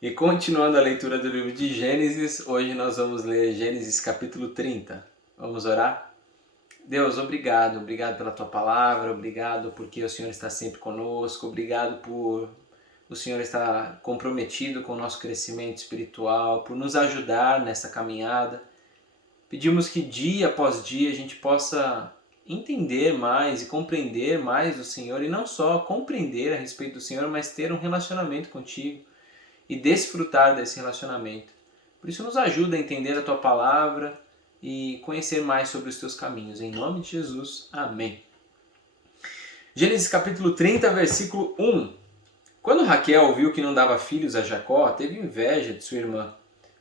E continuando a leitura do livro de Gênesis, hoje nós vamos ler Gênesis capítulo 30. Vamos orar? Deus, obrigado pela tua palavra, obrigado porque o Senhor está sempre conosco, obrigado por o Senhor estar comprometido com o nosso crescimento espiritual, por nos ajudar nessa caminhada. Pedimos que dia após dia a gente possa entender mais e compreender mais o Senhor, e não só compreender a respeito do Senhor, mas ter um relacionamento contigo e desfrutar desse relacionamento. Por isso nos ajuda a entender a tua palavra e conhecer mais sobre os teus caminhos. Em nome de Jesus, amém. Gênesis capítulo 30, versículo 1. Quando Raquel viu que não dava filhos a Jacó, teve inveja de sua irmã.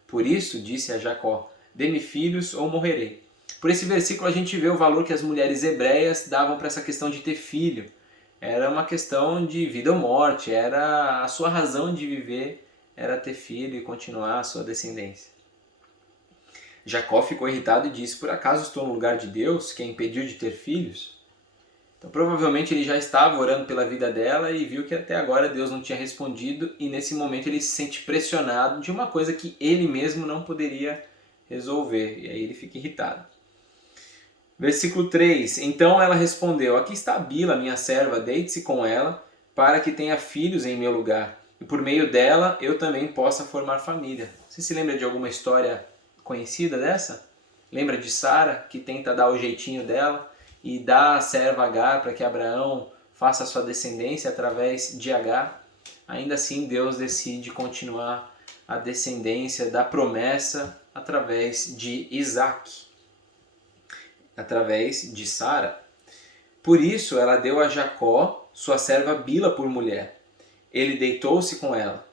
Por isso disse a Jacó: dê-me filhos ou morrerei. Por esse versículo a gente vê o valor que as mulheres hebreias davam para essa questão de ter filho. Era uma questão de vida ou morte, era a sua razão de viver, era ter filho e continuar a sua descendência. Jacó ficou irritado e disse: por acaso estou no lugar de Deus, que a impediu de ter filhos? Então provavelmente ele já estava orando pela vida dela e viu que até agora Deus não tinha respondido, e nesse momento ele se sente pressionado de uma coisa que ele mesmo não poderia resolver, e aí ele fica irritado. Versículo 3. Então ela respondeu: aqui está Bila, minha serva, deite-se com ela, para que tenha filhos em meu lugar, e por meio dela eu também possa formar família. Você se lembra de alguma história conhecida dessa? Lembra de Sara, que tenta dar o jeitinho dela e dá a serva Agar para que Abraão faça a sua descendência através de Agar? Ainda assim, Deus decide continuar a descendência da promessa através de Isaac, através de Sara. Por isso ela deu a Jacó sua serva Bila por mulher. Ele deitou-se com ela.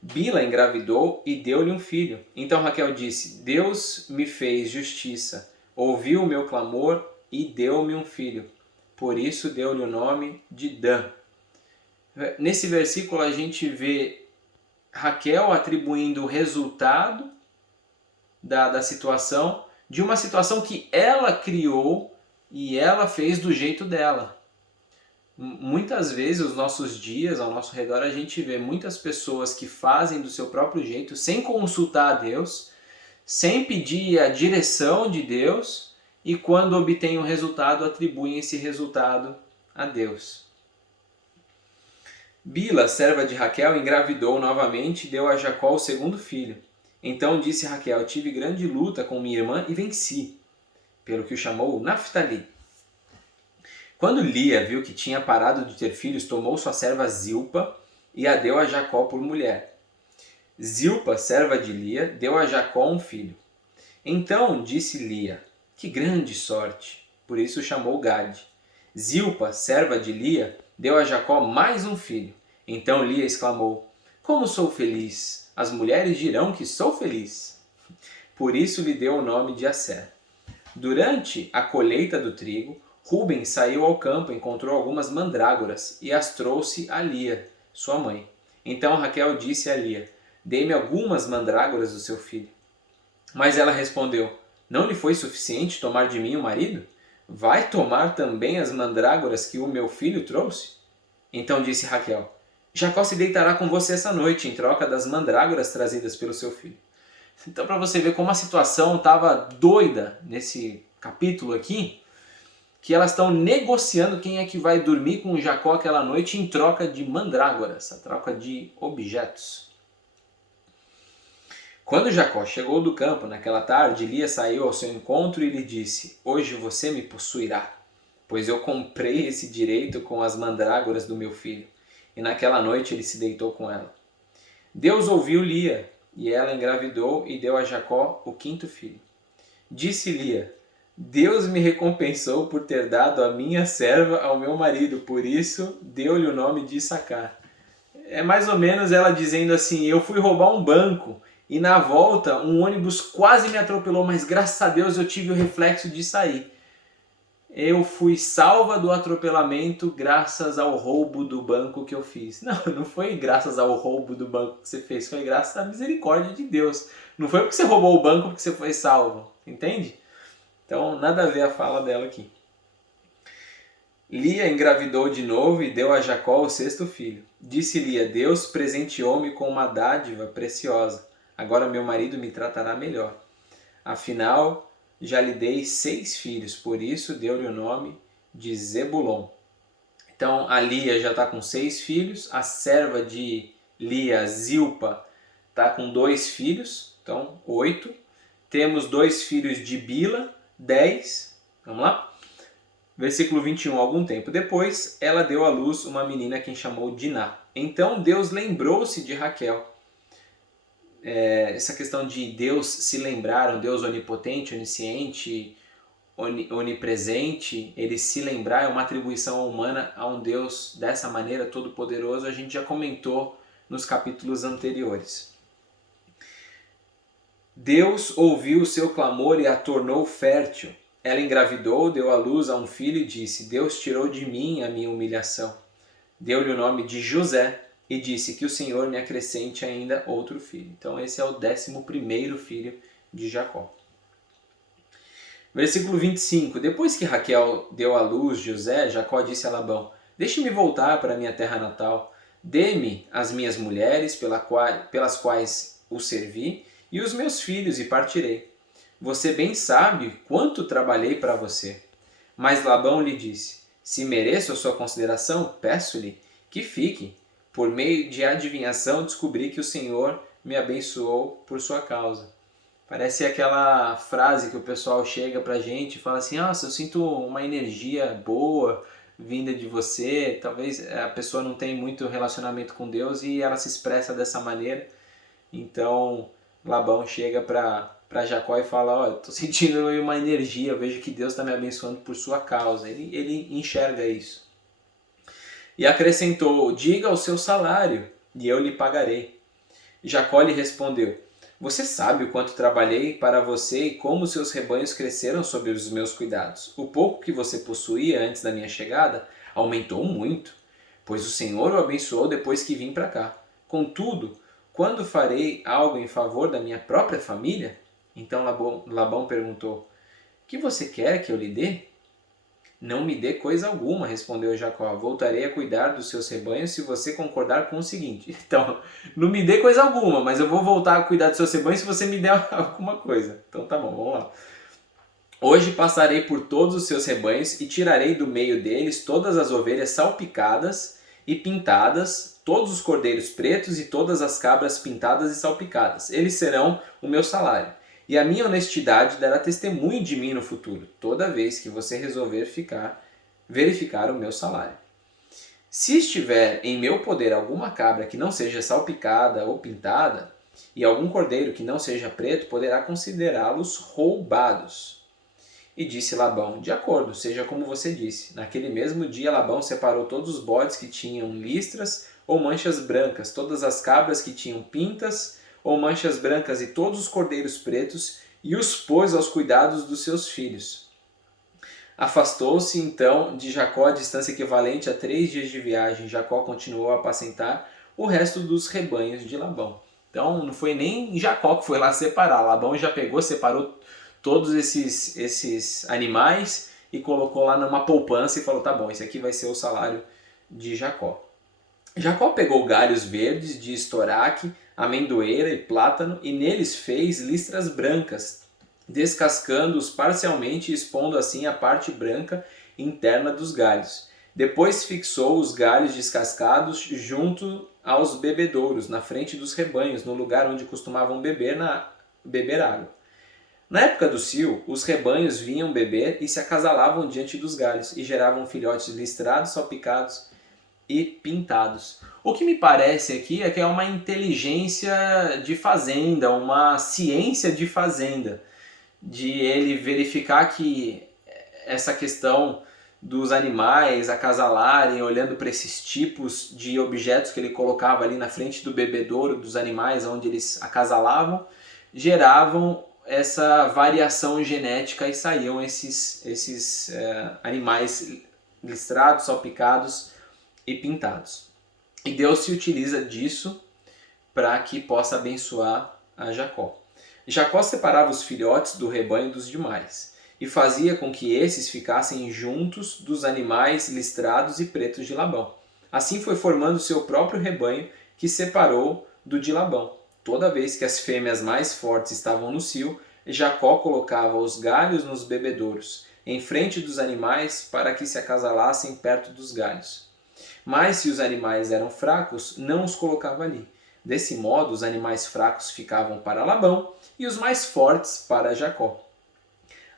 Bila engravidou e deu-lhe um filho. Então Raquel disse: Deus me fez justiça, ouviu o meu clamor e deu-me um filho. Por isso deu-lhe o nome de Dan. Nesse versículo a gente vê Raquel atribuindo o resultado da situação, de uma situação que ela criou e ela fez do jeito dela. Muitas vezes, os nossos dias, ao nosso redor, a gente vê muitas pessoas que fazem do seu próprio jeito, sem consultar a Deus, sem pedir a direção de Deus, e quando obtêm um resultado, atribuem esse resultado a Deus. Bila, serva de Raquel, engravidou novamente e deu a Jacó o segundo filho. Então disse Raquel: tive grande luta com minha irmã e venci, pelo que o chamou Naftali. Quando Lia viu que tinha parado de ter filhos, tomou sua serva Zilpa e a deu a Jacó por mulher. Zilpa, serva de Lia, deu a Jacó um filho. Então disse Lia: que grande sorte! Por isso chamou Gade. Zilpa, serva de Lia, deu a Jacó mais um filho. Então Lia exclamou: como sou feliz! As mulheres dirão que sou feliz. Por isso lhe deu o nome de Asser. Durante a colheita do trigo, Ruben saiu ao campo, encontrou algumas mandrágoras e as trouxe a Lia, sua mãe. Então Raquel disse a Lia: dê-me algumas mandrágoras do seu filho. Mas ela respondeu: não lhe foi suficiente tomar de mim o marido? Vai tomar também as mandrágoras que o meu filho trouxe? Então disse Raquel: Jacó se deitará com você essa noite, em troca das mandrágoras trazidas pelo seu filho. Então, para você ver como a situação estava doida nesse capítulo aqui, que elas estão negociando quem é que vai dormir com Jacó aquela noite em troca de mandrágoras, a troca de objetos. Quando Jacó chegou do campo naquela tarde, Lia saiu ao seu encontro e lhe disse: hoje você me possuirá, pois eu comprei esse direito com as mandrágoras do meu filho. E naquela noite ele se deitou com ela. Deus ouviu Lia, e ela engravidou e deu a Jacó o quinto filho. Disse Lia: Deus me recompensou por ter dado a minha serva ao meu marido, por isso deu-lhe o nome de Issacar. É mais ou menos ela dizendo assim: eu fui roubar um banco e na volta um ônibus quase me atropelou, mas graças a Deus eu tive o reflexo de sair. Eu fui salva do atropelamento graças ao roubo do banco que eu fiz. Não, não foi graças ao roubo do banco que você fez, foi graças à misericórdia de Deus. Não foi porque você roubou o banco porque você foi salvo, entende? Então, nada a ver a fala dela aqui. Lia engravidou de novo e deu a Jacó o sexto filho. Disse Lia: Deus presenteou-me com uma dádiva preciosa. Agora meu marido me tratará melhor. Afinal, já lhe dei 6 filhos, por isso deu-lhe o nome de Zebulon. Então a Lia já está com 6 filhos, a serva de Lia, Zilpa, está com 2 filhos, então 8. Temos 2 filhos de Bila, 10. Vamos lá? Versículo 21. Algum tempo depois, ela deu à luz uma menina a quem chamou Diná. Então Deus lembrou-se de Raquel. Essa questão de Deus se lembrar, um Deus onipotente, onisciente, onipresente, ele se lembrar é uma atribuição humana a um Deus dessa maneira, todo-poderoso, a gente já comentou nos capítulos anteriores. Deus ouviu o seu clamor e a tornou fértil. Ela engravidou, deu à luz a um filho e disse: Deus tirou de mim a minha humilhação. Deu-lhe o nome de José e disse: que o Senhor me acrescente ainda outro filho. Então esse é o 11º filho de Jacó. Versículo 25. Depois que Raquel deu à luz José, Jacó disse a Labão: Deixe-me voltar para minha terra natal. Dê-me as minhas mulheres pelas quais o servi e os meus filhos e partirei. Você bem sabe quanto trabalhei para você. Mas Labão lhe disse: Se mereço a sua consideração, peço-lhe que fique. Por meio de adivinhação descobri que o Senhor me abençoou por sua causa. Parece aquela frase que o pessoal chega pra gente e fala assim: Nossa, eu sinto uma energia boa vinda de você. Talvez a pessoa não tenha muito relacionamento com Deus e ela se expressa dessa maneira. Então Labão chega para Jacó e fala: Ó, estou sentindo uma energia, eu vejo que Deus está me abençoando por sua causa. Ele enxerga isso. E acrescentou: Diga o seu salário e eu lhe pagarei. Jacó lhe respondeu: Você sabe o quanto trabalhei para você e como seus rebanhos cresceram sob os meus cuidados. O pouco que você possuía antes da minha chegada aumentou muito, pois o Senhor o abençoou depois que vim para cá. Contudo, quando farei algo em favor da minha própria família? Então Labão perguntou: Que você quer que eu lhe dê? Não me dê coisa alguma, respondeu Jacó. Voltarei a cuidar dos seus rebanhos se você concordar com o seguinte. Então, não me dê coisa alguma, mas eu vou voltar a cuidar dos seus rebanhos se você me der alguma coisa. Então tá bom, vamos lá. Hoje passarei por todos os seus rebanhos e tirarei do meio deles todas as ovelhas salpicadas e pintadas, todos os cordeiros pretos e todas as cabras pintadas e salpicadas. Eles serão o meu salário. E a minha honestidade dará testemunho de mim no futuro, toda vez que você resolver verificar o meu salário. Se estiver em meu poder alguma cabra que não seja salpicada ou pintada, e algum cordeiro que não seja preto, poderá considerá-los roubados. E disse Labão: De acordo, seja como você disse. Naquele mesmo dia Labão separou todos os bodes que tinham listras ou manchas brancas, todas as cabras que tinham pintas ou manchas brancas e todos os cordeiros pretos, e os pôs aos cuidados dos seus filhos. Afastou-se então de Jacó a distância equivalente a 3 dias de viagem. Jacó continuou a apacentar o resto dos rebanhos de Labão. Então não foi nem Jacó que foi lá separar. Labão já pegou, separou todos esses animais e colocou lá numa poupança e falou: tá bom, esse aqui vai ser o salário de Jacó. Jacó pegou galhos verdes de estoraque, amendoeira e plátano e neles fez listras brancas, descascando-os parcialmente e expondo assim a parte branca interna dos galhos. Depois fixou os galhos descascados junto aos bebedouros, na frente dos rebanhos, no lugar onde costumavam beber água. Na época do cio, os rebanhos vinham beber e se acasalavam diante dos galhos e geravam filhotes listrados, salpicados e pintados. O que me parece aqui é que é uma inteligência de fazenda, uma ciência de fazenda, de ele verificar que essa questão dos animais acasalarem, olhando para esses tipos de objetos que ele colocava ali na frente do bebedouro dos animais, onde eles acasalavam, geravam essa variação genética e saíam esses animais listrados, salpicados e pintados. E Deus se utiliza disso para que possa abençoar a Jacó. Jacó separava os filhotes do rebanho dos demais. e fazia com que esses ficassem juntos dos animais listrados e pretos de Labão. Assim foi formando seu próprio rebanho, que separou do de Labão. Toda vez que as fêmeas mais fortes estavam no cio, Jacó colocava os galhos nos bebedouros, em frente dos animais, para que se acasalassem perto dos galhos. Mas se os animais eram fracos, não os colocava ali. Desse modo, os animais fracos ficavam para Labão e os mais fortes para Jacó.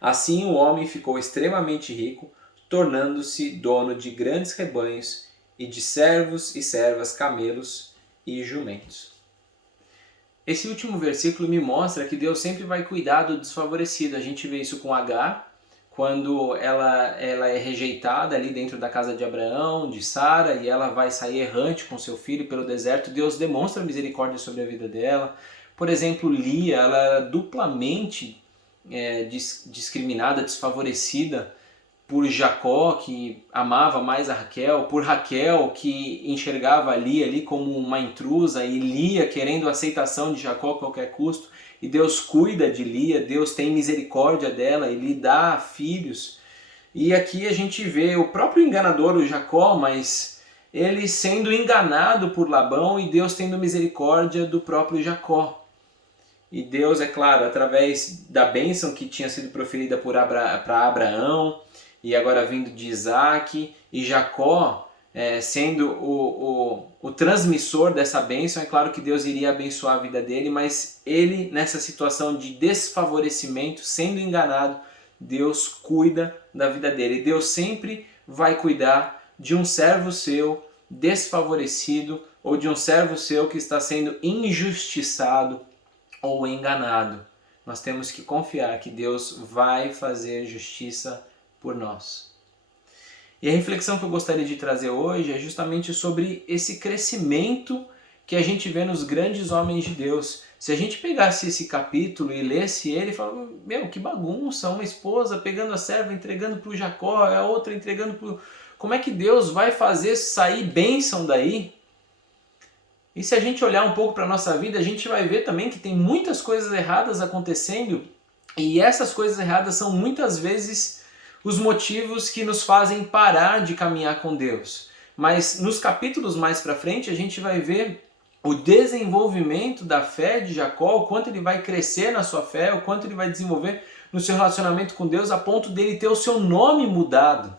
Assim o homem ficou extremamente rico, tornando-se dono de grandes rebanhos e de servos e servas, camelos e jumentos. Esse último versículo me mostra que Deus sempre vai cuidar do desfavorecido. A gente vê isso com Agar, quando ela é rejeitada ali dentro da casa de Abraão, de Sara, e ela vai sair errante com seu filho pelo deserto. Deus demonstra misericórdia sobre a vida dela. Por exemplo, Lia, ela era duplamente discriminada, desfavorecida por Jacó, que amava mais a Raquel, por Raquel, que enxergava Lia ali como uma intrusa, e Lia querendo a aceitação de Jacó a qualquer custo. E Deus cuida de Lia, Deus tem misericórdia dela e lhe dá filhos. E aqui a gente vê o próprio enganador, o Jacó, mas ele sendo enganado por Labão e Deus tendo misericórdia do próprio Jacó. E Deus, é claro, através da bênção que tinha sido proferida para Abraão, e agora vindo de Isaac, e Jacó sendo o transmissor dessa bênção, é claro que Deus iria abençoar a vida dele, mas ele, nessa situação de desfavorecimento, sendo enganado, Deus cuida da vida dele. Deus sempre vai cuidar de um servo seu desfavorecido, ou de um servo seu que está sendo injustiçado ou enganado. Nós temos que confiar que Deus vai fazer justiça por nós. E a reflexão que eu gostaria de trazer hoje é justamente sobre esse crescimento que a gente vê nos grandes homens de Deus. Se a gente pegasse esse capítulo e lesse ele, fala, meu, que bagunça, uma esposa pegando a serva, entregando para o Jacó, a outra entregando para o... Como é que Deus vai fazer sair bênção daí? E se a gente olhar um pouco para a nossa vida, a gente vai ver também que tem muitas coisas erradas acontecendo, e essas coisas erradas são muitas vezes os motivos que nos fazem parar de caminhar com Deus. Mas nos capítulos mais para frente a gente vai ver o desenvolvimento da fé de Jacó, o quanto ele vai crescer na sua fé, o quanto ele vai desenvolver no seu relacionamento com Deus, a ponto dele ter o seu nome mudado.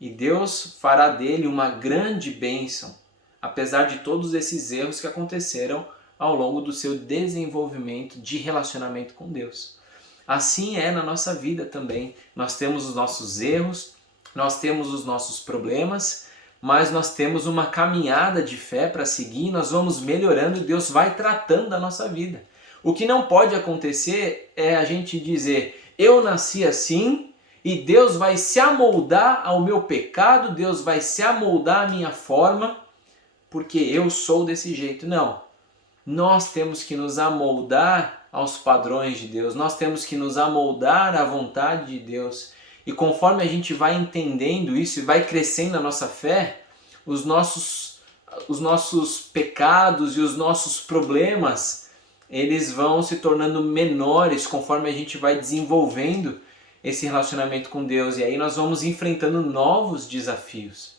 E Deus fará dele uma grande bênção, apesar de todos esses erros que aconteceram ao longo do seu desenvolvimento de relacionamento com Deus. Assim é na nossa vida também. Nós temos os nossos erros, nós temos os nossos problemas, mas nós temos uma caminhada de fé para seguir, nós vamos melhorando e Deus vai tratando da nossa vida. O que não pode acontecer é a gente dizer, eu nasci assim e Deus vai se amoldar ao meu pecado, Deus vai se amoldar à minha forma, porque eu sou desse jeito. Não. Nós temos que nos amoldar aos padrões de Deus. Nós temos que nos amoldar à vontade de Deus. E conforme a gente vai entendendo isso e vai crescendo a nossa fé, os nossos pecados e os nossos problemas, eles vão se tornando menores conforme a gente vai desenvolvendo esse relacionamento com Deus. E aí nós vamos enfrentando novos desafios.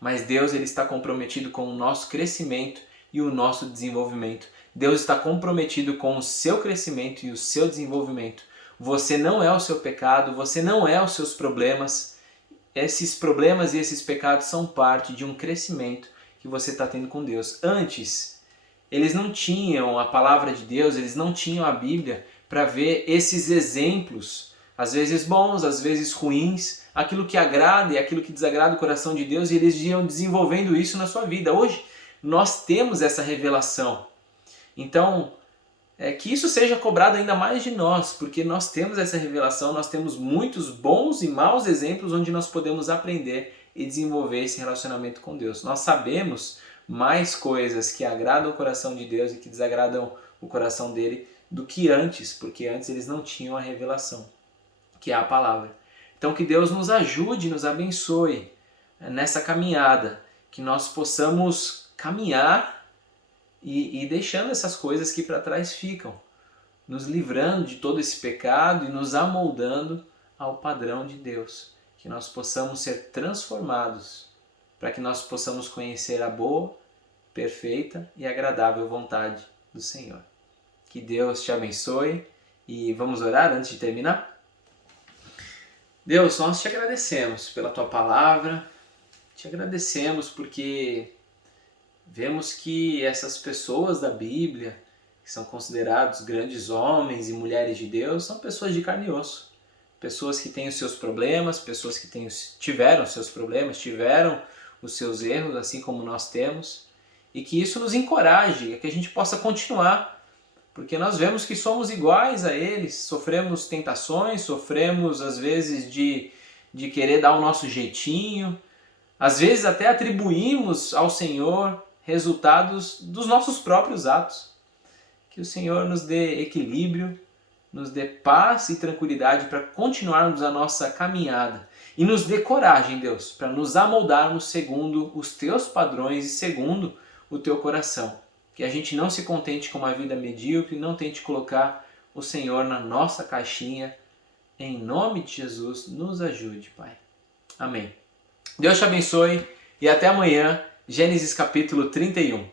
Mas Deus, ele está comprometido com o nosso crescimento e o nosso desenvolvimento. Deus está comprometido com o seu crescimento e o seu desenvolvimento. Você não é o seu pecado, você não é os seus problemas. Esses problemas e esses pecados são parte de um crescimento que você está tendo com Deus. Antes, eles não tinham a palavra de Deus, eles não tinham a Bíblia para ver esses exemplos, às vezes bons, às vezes ruins, aquilo que agrada e aquilo que desagrada o coração de Deus, e eles iam desenvolvendo isso na sua vida. Hoje, nós temos essa revelação. Então, que isso seja cobrado ainda mais de nós, porque nós temos essa revelação, nós temos muitos bons e maus exemplos onde nós podemos aprender e desenvolver esse relacionamento com Deus. Nós sabemos mais coisas que agradam o coração de Deus e que desagradam o coração dele do que antes, porque antes eles não tinham a revelação, que é a palavra. Então que Deus nos ajude, nos abençoe nessa caminhada, que nós possamos caminhar e deixando essas coisas que para trás ficam. nos livrando de todo esse pecado e nos amoldando ao padrão de Deus. Que nós possamos ser transformados, para que nós possamos conhecer a boa, perfeita e agradável vontade do Senhor. Que Deus te abençoe e vamos orar antes de terminar? Deus, nós te agradecemos pela tua palavra, te agradecemos porque vemos que essas pessoas da Bíblia, que são considerados grandes homens e mulheres de Deus, são pessoas de carne e osso. Pessoas que têm os seus problemas, pessoas que tiveram os seus problemas, tiveram os seus erros, assim como nós temos, e que isso nos encoraje, que a gente possa continuar, porque nós vemos que somos iguais a eles, sofremos tentações, sofremos às vezes de querer dar o nosso jeitinho, às vezes até atribuímos ao Senhor resultados dos nossos próprios atos. Que o Senhor nos dê equilíbrio, nos dê paz e tranquilidade para continuarmos a nossa caminhada e nos dê coragem, Deus, para nos amoldarmos segundo os teus padrões e segundo o teu coração. Que a gente não se contente com uma vida medíocre, não tente colocar o Senhor na nossa caixinha. Em nome de Jesus, nos ajude, Pai. Amém. Deus te abençoe e até amanhã, Gênesis capítulo 31.